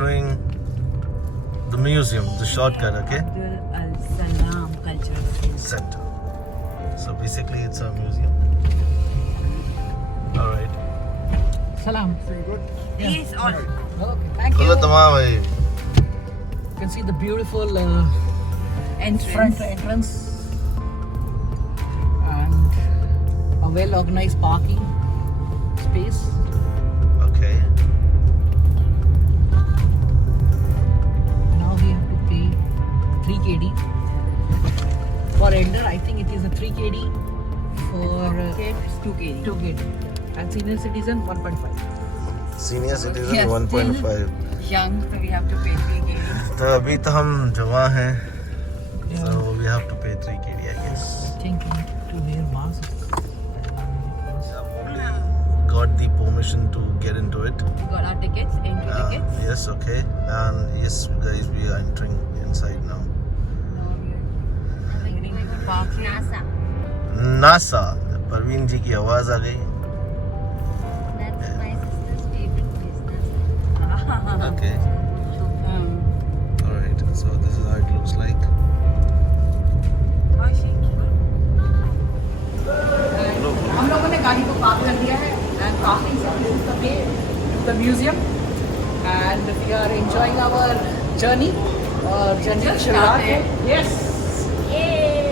entering the museum, the shortcut, okay? Abdul Al Salam Cultural Center. So basically it's a museum. Alright. Salam. Yes, all. Okay, thank you. Hello tamam bhai. You can see the beautiful Entrance. front entrance and a well-organized parking space. Okay. Now we have to pay 3 KD. For elder, I think it is a 3 KD. For Kids, 2 kg. 2 KD. And senior citizen, 1.5. Senior citizen Yes, 1.5. Young, so we have to pay 3 kg. तो अभी तो हम जवां हैं. So we have to pay 3 KD, I guess. I think you need to wear masks. Got the permission to get into it. We got our tickets, entry tickets. Yes, okay. And yes, guys, we are entering inside now. Now we are getting to the park here. NASA. Parveen जी की आवाज आ गई. That's my sister's favorite place. Okay. Alright. So this is how it looks like. हम लोगों ने गाड़ी को पार्क कर दिया है and parking is the way to the museum and we are enjoying our journey. और journey की शुरुआत है. Yes.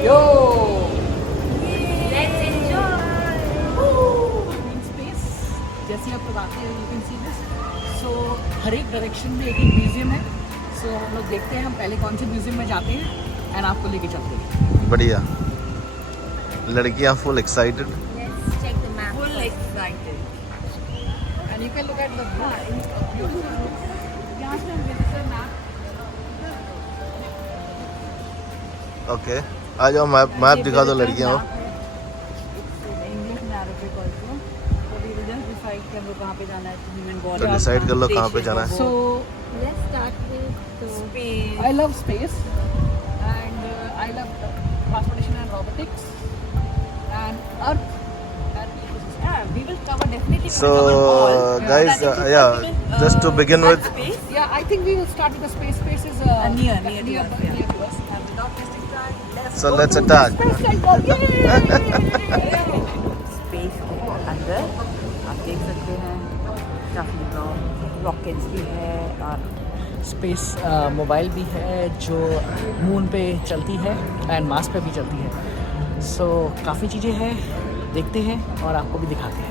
Yo. Let's enjoy. Green space. जैसे आप लोग आते हैं, you can see this. So हर एक डायरेक्शन में एक म्यूजियम है. So हम लोग देखते हैं हम पहले कौन से म्यूजियम में जाते हैं and आपको लेके चलते हैं. बढ़िया. लड़कियां full excited. Let's check the map. Full excited. And you can look at the view. यहाँ से हम visitor map. Okay. आ जाओ मैप दिखा दो लड़कियों को. English and Arabic also. So we will just decide कि हम लोग कहाँ पे जाना है. Human body. तो decide कर लो कहाँ पे जाना है. So Let's start with the Space. I love space and I love transportation and robotics and earth and ecosystem. Yeah, we will cover definitely. So guys, just to begin with. Space. Yeah, I think we will start with the space. Space is Near near to us, near yeah. to us. And without wasting time, let's So go let's to attack. Space के अंदर आप देख सकते हैं काफ़ी रॉकेट्स भी है और स्पेस मोबाइल भी है जो मून पे चलती है एंड मार्स पे भी चलती है. सो काफ़ी चीज़ें हैं, देखते हैं और आपको भी दिखाते हैं.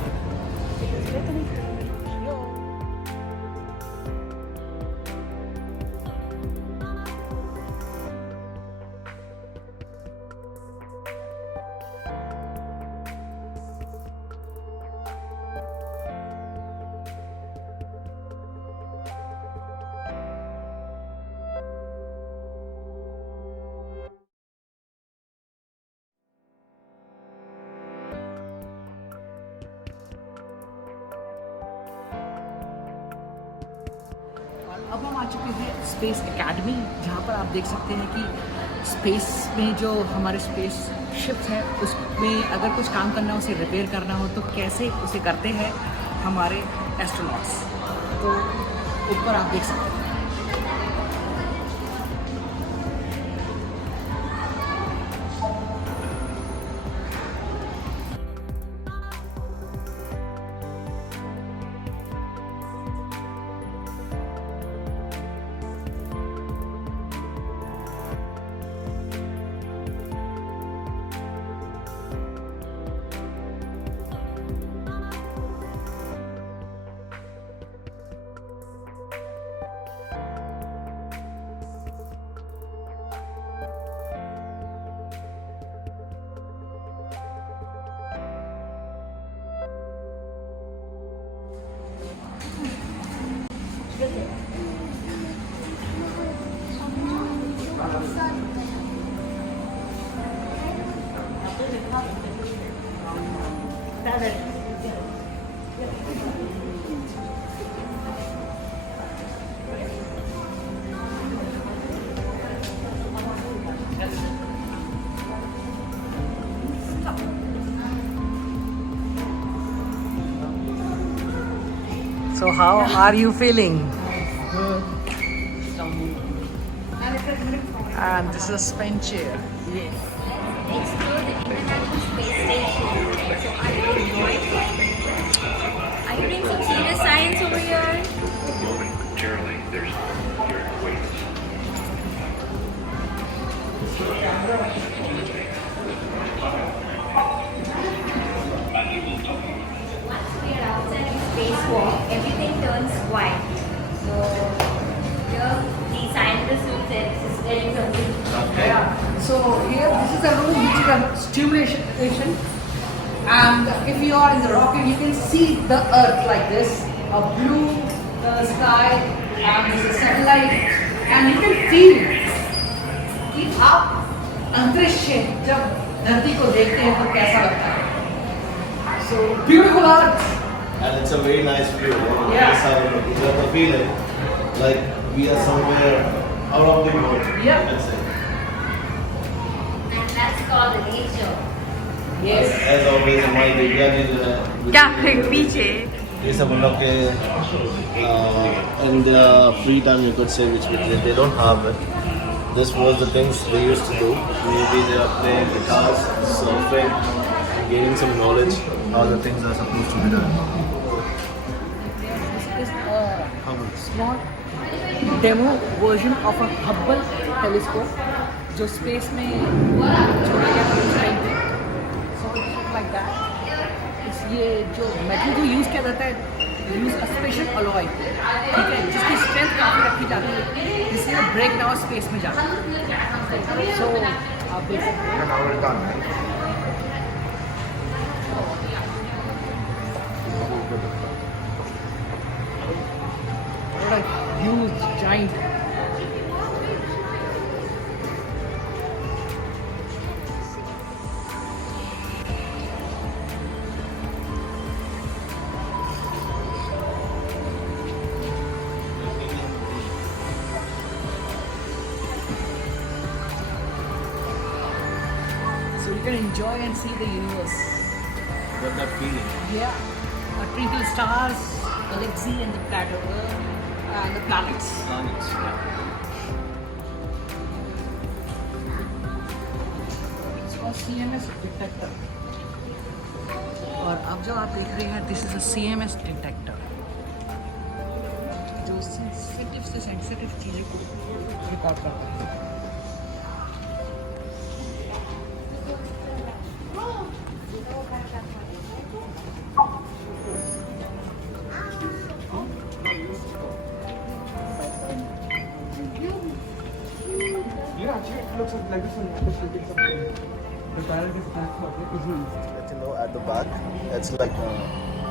अब हम आ चुके हैं स्पेस एकेडमी, जहाँ पर आप देख सकते हैं कि स्पेस में जो हमारे स्पेस शिप्स हैं उसमें अगर कुछ काम करना हो, उसे रिपेयर करना हो तो कैसे उसे करते हैं हमारे एस्ट्रोनॉट्स. तो ऊपर आप देख सकते हैं. So how are you feeling? Good. And this is a spin chair. Yes. Explore the International Space Station. So are you doing some serious science over here? Momentarily, there's your equations. Once we are outside the spacewalk, everything turns white. So here the scientists will tell something. Yeah. So here, this is a room which is a stimulation station. And if you are in the rocket, you can see the Earth like this, a blue sky, and this is a satellite, and you can feel कि आप अंतरिक्ष से जब धरती को देखते हैं तो कैसा लगता है. So beautiful Earth. And it's a very nice view. Yeah. You have the feeling like we are somewhere out of the world. Yeah. Let's say. And that's called nature. Yes. As always, हमारी दिव्या जी जो है क्या है पीछे? ये सब हम लोग के in their free time you could say which they don't have it. This was the things they used to do. Maybe they are playing guitars, surfing, gaining some knowledge. How the things are supposed to be done. This is a Hubbles. small demo version of a Hubble telescope जो स्पेस में छोड़ा गया था उस टाइम पे. So it's like that. ये जो मेटल को यूज़ किया जाता है, यूज़ अ स्पेशल अलॉय, ठीक है, जिसकी स्ट्रेंथ काफ़ी रखी जाती है, जिससे वो ब्रेक डाउन स्पेस में जाता है. सो आप देख सकते हैं. What a huge giant. So you can enjoy and see the universe. Got that feeling. Yeah, a twinkle stars, galaxy, and the planet, and the planets. Planets. It's called CMS detector. और अब जो आप देख रहे हैं, this is a CMS detector, जो सेंसिटिव से सेंसिटिव चीज़ें को रिकॉर्ड करता है. Let you know at the back, it's like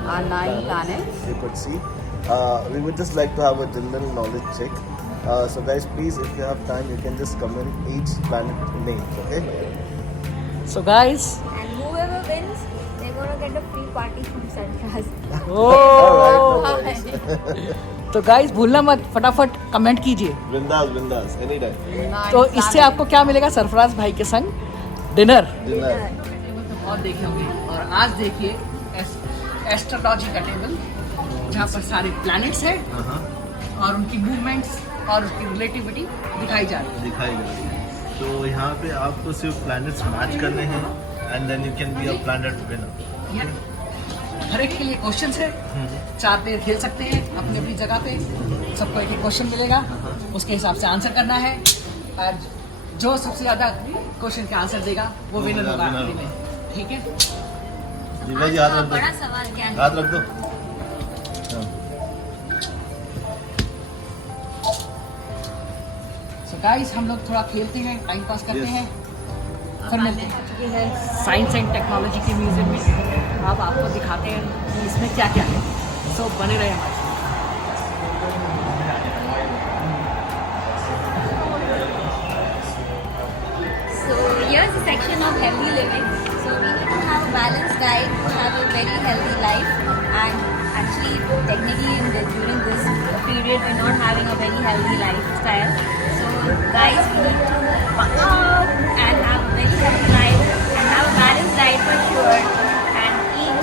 Our 9 planets. you could see. We would just like to have a general knowledge check. So guys, please, if you have time, you can just comment each planet names, okay? So guys, And whoever wins, they're gonna get a free party from Sunrise. Alright, no worries. तो गाइस भूलना मत, फटाफट कमेंट कीजिए. Bindas, anytime. 9 तो इससे आपको क्या मिलेगा? सरफराज भाई के संग डिनर. Dinner. और देखे होंगे. और आज देखिए एस्ट्रोलॉजी का टेबल, जहाँ पर सारे प्लैनेट्स हैं और उनकी मूवमेंट्स और उसकी रिलेटिविटी दिखाई जा रही है. दिखाई जा रही है. तो यहाँ पे आपको सिर्फ प्लैनेट्स मैच करने हैं and then you can be a planet winner. हर एक के लिए क्वेश्चंस है. 4 प्लेयर खेल सकते हैं अपनी अपनी जगह पे. सबको एक एक क्वेश्चन मिलेगा, उसके हिसाब से आंसर करना है, और जो सबसे ज्यादा क्वेश्चन का आंसर देगा वो विनर होगा आखिरी में. ठीक है. दिव्या जी हाथ रख बड़ा दो. सवाल क्या है? हाथ रख दो. सो गाइस हम लोग थोड़ा खेलते हैं, टाइम पास करते Yes. हैं, फिर मिलते हैं. ये है साइंस एंड टेक्नोलॉजी के म्यूजियम में. अब आपको दिखाते हैं कि इसमें क्या क्या है. सो बने रहे हमारे साथ. So here's a section of healthy living. So we need to have a balanced diet to have a very healthy life. And actually, technically, during this period, we're not having a very healthy lifestyle. So guys, we need to work out and have a very healthy life and have a balanced diet for sure. And eat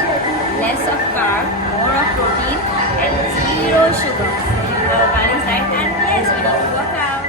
less of carb, more of protein, and zero sugar. So you have a balanced diet, and yes, we need to work out.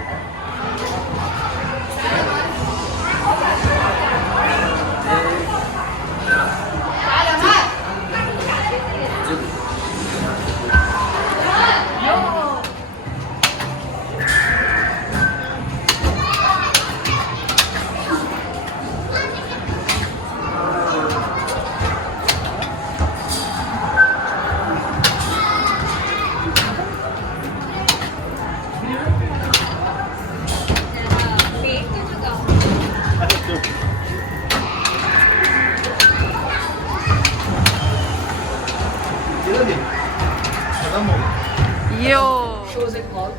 Yo. shows it all.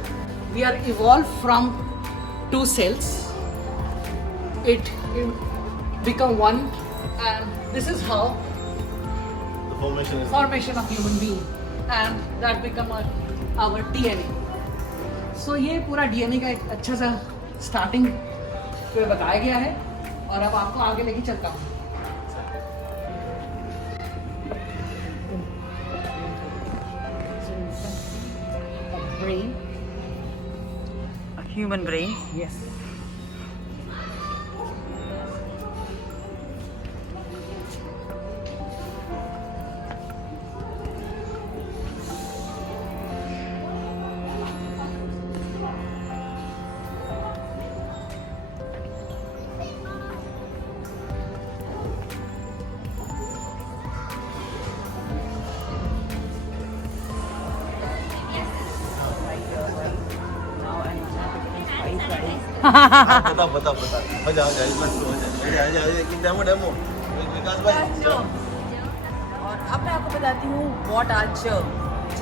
We are evolved from 2 cells. It become one, and this is how The formation is formation of human being, and that become our DNA. So ये पूरा DNA का एक अच्छा सा स्टार्टिंग पे बताया गया है, और अब आपको आगे लेके चलता हूँ. Brain. A human brain. Yes. बता बता बता हो जाओ डेमो डेमो विकास भाई और अब मैं आपको बताती हूँ what are germs.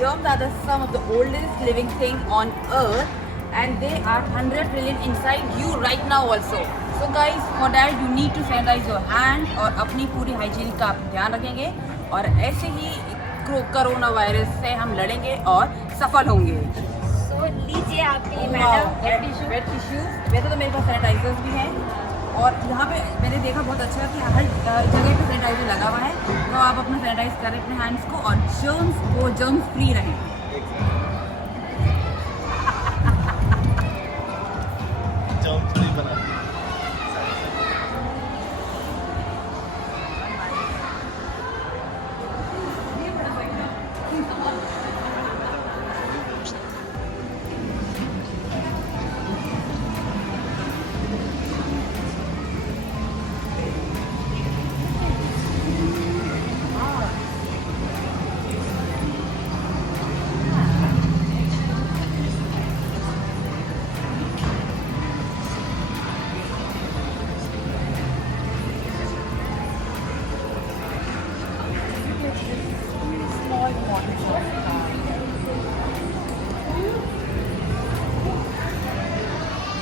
Germs are the some of the oldest living thing on earth and they are 100 trillion inside you right now also. So guys, for that you need to sanitize your hands और अपनी पूरी हाइजीन का आप ध्यान रखेंगे और ऐसे ही corona virus से हम लड़ेंगे और सफल होंगे. So लीजिए आपके लिए मैडम वेट टिश्यूज. वैसे तो मेरे पास सैनिटाइजर्स भी हैं और यहाँ पे मैंने देखा बहुत अच्छा कि हर जगह पे सैनिटाइजर लगा हुआ है, तो आप अपना सैनिटाइज करें अपने हैंड्स को और जर्म्स फ्री रहें. जम थोड़ी बना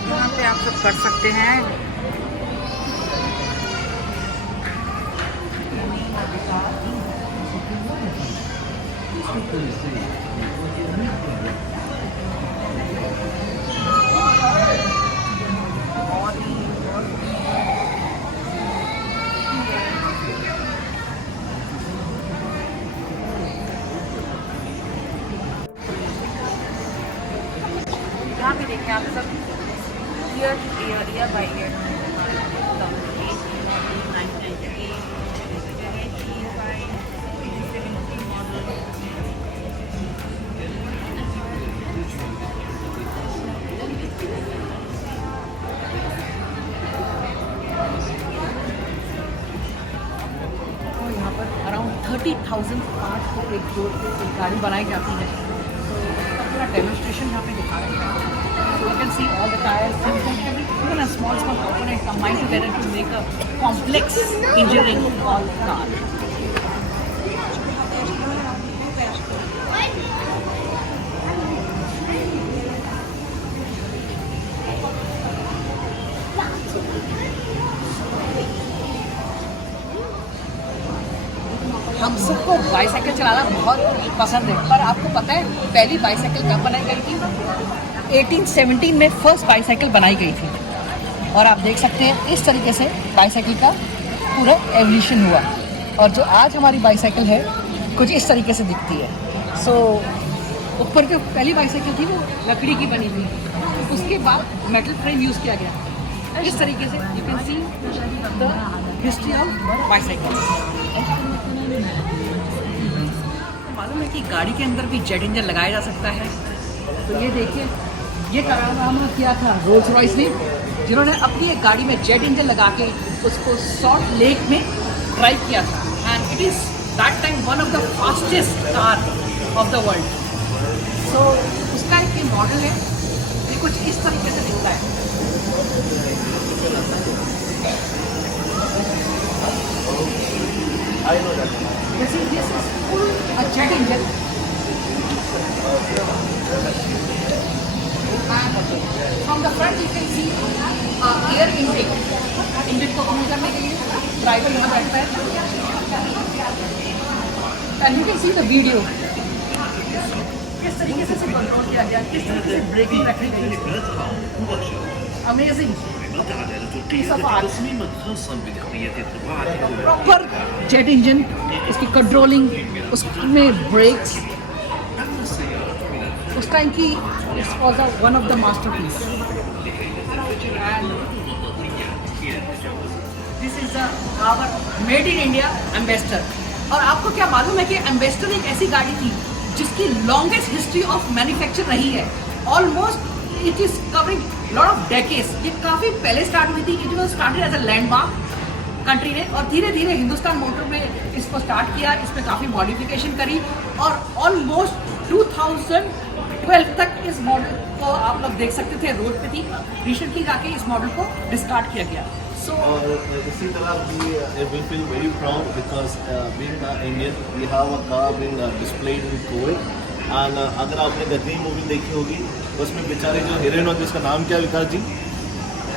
यहाँ पे आप सब कर सकते हैं. यहाँ पे देखिए आप सब ईयर बाई ईयर यहाँ पर अराउंड 30,000 पार्ट को एक जोड़ पे एक गाड़ी बनाई जाती है. तो इसका पूरा डेमोन्स्ट्रेशन यहाँ पे दिखा रहे हैं. So you can see all the tires, even a small component combined together to make a complex engineering called car. हम सबको बाईसाइकिल चलाना बहुत पसंद है, पर आपको पता है पहली बाईसाइकिल कब बनाई गई थी? 1817 में फर्स्ट बाईसाइकिल बनाई गई थी. और आप देख सकते हैं इस तरीके से बाईसाइकिल का पूरा एवोल्यूशन हुआ, और जो आज हमारी बाईसाइकिल है कुछ इस तरीके से दिखती है. सो ऊपर जो पहली बाईसाइकिल थी वो लकड़ी की बनी थी, उसके बाद मेटल फ्रेम यूज़ किया गया. इस तरीके से you can see the history of bicycle. मालूम है कि गाड़ी के अंदर भी जेट इंजन लगाया जा सकता है. तो ये देखिए, ये कारनामा किया था रोल्स रॉयस ने, जिन्होंने अपनी एक गाड़ी में जेट इंजन लगा के उसको सॉल्ट लेक में ड्राइव किया था. And it is that time one of the fastest car of the world. So उसका एक ये मॉडल है, ये कुछ इस तरीके से दिखता है. I know that. This is a jet engine. From the front you can see air intake. Engine को कूल करने के लिए ड्राइवर यहाँ बैठता है. And you can see the video. किस तरीके से कंट्रोल किया गया, किस तरीके से ब्रेकिंग रखी गई. Amazing. Piece of art. Proper jet engine, इसकी कंट्रोलिंग, उसमें ब्रेक्स. उस टाइम की it was one of the masterpiece. And this is our made in India Ambassador. और आपको क्या मालूम है कि Ambassador एक ऐसी गाड़ी थी जिसकी longest history of manufacture रही है. Almost it is covering lot of decades. ये काफ़ी पहले स्टार्ट हुई थी. It was started as a landmark country ने, और धीरे धीरे हिंदुस्तान मोटर में इसको स्टार्ट किया, इसमें काफ़ी मॉडिफिकेशन करी, और ऑलमोस्ट 2012 तक इस मॉडल को आप लोग देख सकते थे, रोड पे थी. रिसेंटली जाके इस मॉडल को डिस्कार्ड किया गया. So और इसी तरह we feel very proud because being Indian we have a car being displayed in Kuwait. And अगर आपने गजनी मूवी देखी होगी उसमें बेचारे जो हीरोइन होती है उसका नाम क्या विकास जी,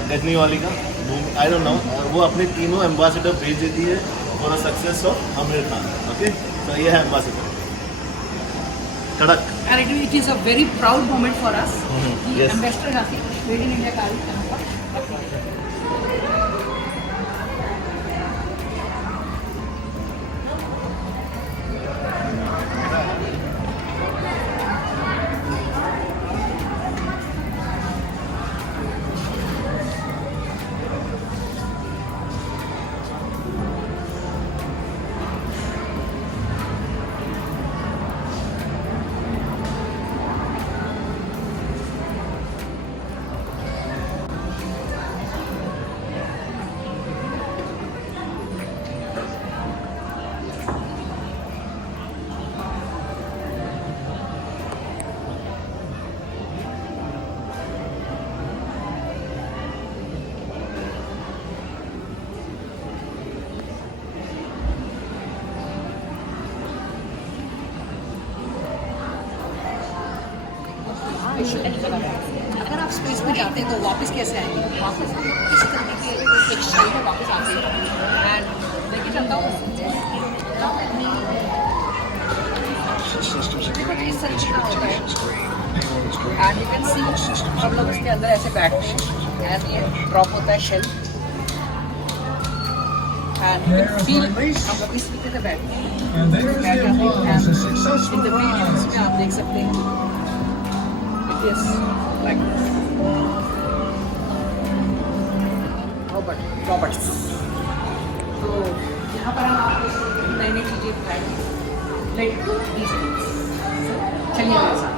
गजनी वाली का, आई डोंट नो, वो अपने तीनों एम्बेसडर भेज देती है for the success of Aamir Khan. ओके, तो ये है एम्बेसडर कड़क. and it is a very proud moment for us. Yes. Ambassador जाती मेड इन इंडिया गाड़ी यहाँ पर. अगर आप स्पेस में जाते हैं तो वापस कैसे आएंगे, वापस इस तरीके के एक शेल में वापस आते हैं. एंड लेके चलता हूँ देखो इस तरीके का होता है. एंड यू कैन सी हम लोग इसके अंदर ऐसे बैठते हैं एंड ये ड्रॉप होता है shell. And you can feel हम लोग इस तरीके से बैठते हैं. इन द वीडियोस में आप देख सकते हैं Yes, like this. Roberts. तो यहाँ पर हम आपको नई नई चीज़ें दिखाएंगे. Let's do these things. चलिए मेरे साथ.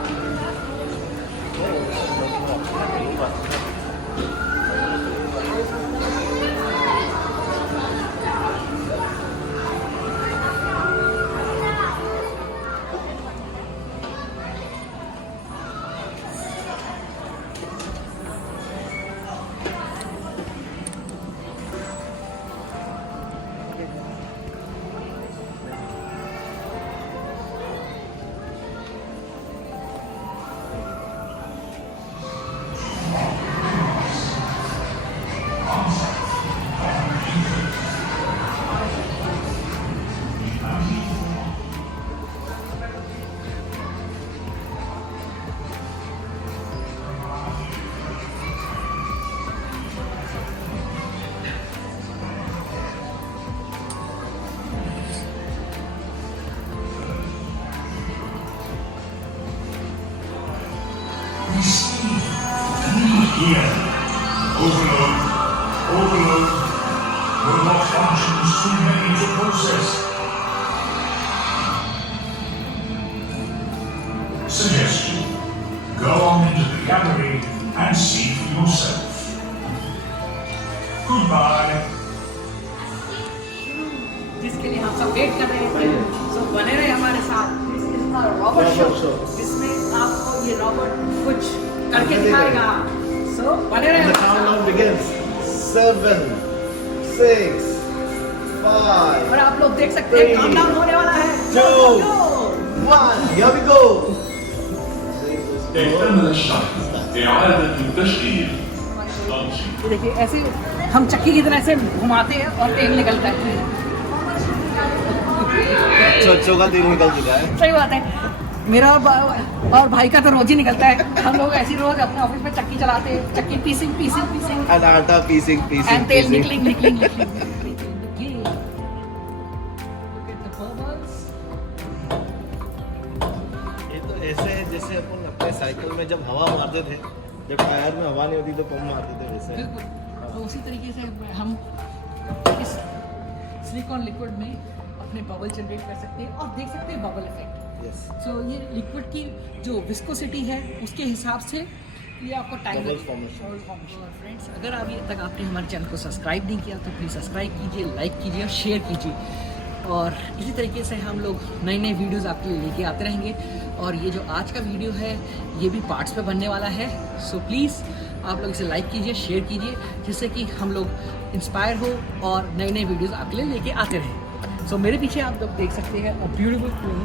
Here, overload will not functions too many to process. Suggestion: go on into the gallery and see for yourself. Goodbye. जिसके लिए हम सब वेट कर रहे थे, सो बने रहे हमारे साथ. रॉबर्ट शो जिसमें आपको ये रॉबर्ट कुछ करके दिखाएगा. सो बने रहे. The countdown begins. 7, 6, 5. और आप लोग देख सकते हैं काउंटडाउन होने वाला है. 2, 1. Here we go. اكتمل الشرط إعادة تشغيل launching. ये देखिए ऐसे हम चक्की की तरह ऐसे घुमाते हैं और तेल निकलता है। बच्चों का तेल निकल चुका है। सही बात है। मेरा और भाई का तो रोज ही निकलता है। हम लोग ऐसे ही रोज अपने ऑफिस में चक्की चलाते हैं, चक्की पीसिंग And आटा पीसिंग and तेल निकलिंग। ये तो ऐसे है जैसे अपन अपने साइकिल में जब हवा मारते थे, जब टायर में हवा नहीं होती तो पंप मारते थे वैसे। बिल्कुल, तो उसी तरीके से हम इस सिलिकॉन लिक्विड में अपने बबल जनरेट कर सकते हैं और देख सकते हैं बबल इफेक्ट। Yes. सो ये लिक्विड की जो विस्कोसिटी है उसके हिसाब से ये आपको टाइम Bubble formation. फ्रेंड्स, अगर अभी तक आपने हमारे चैनल को सब्सक्राइब नहीं किया तो प्लीज़ सब्सक्राइब कीजिए, लाइक कीजिए और शेयर कीजिए। और इसी तरीके से हम लोग नए नए वीडियोस आपके लिए लेके आते रहेंगे। और ये जो आज का वीडियो है ये भी पार्ट्स पे बनने वाला है। सो प्लीज़ आप लोग इसे लाइक कीजिए, शेयर कीजिए, जिससे कि हम लोग इंस्पायर हो और नए नए वीडियोस आपके लिए लेके आते रहें। सो मेरे पीछे आप लोग देख सकते हैं अ ब्यूटीफुल क्वीन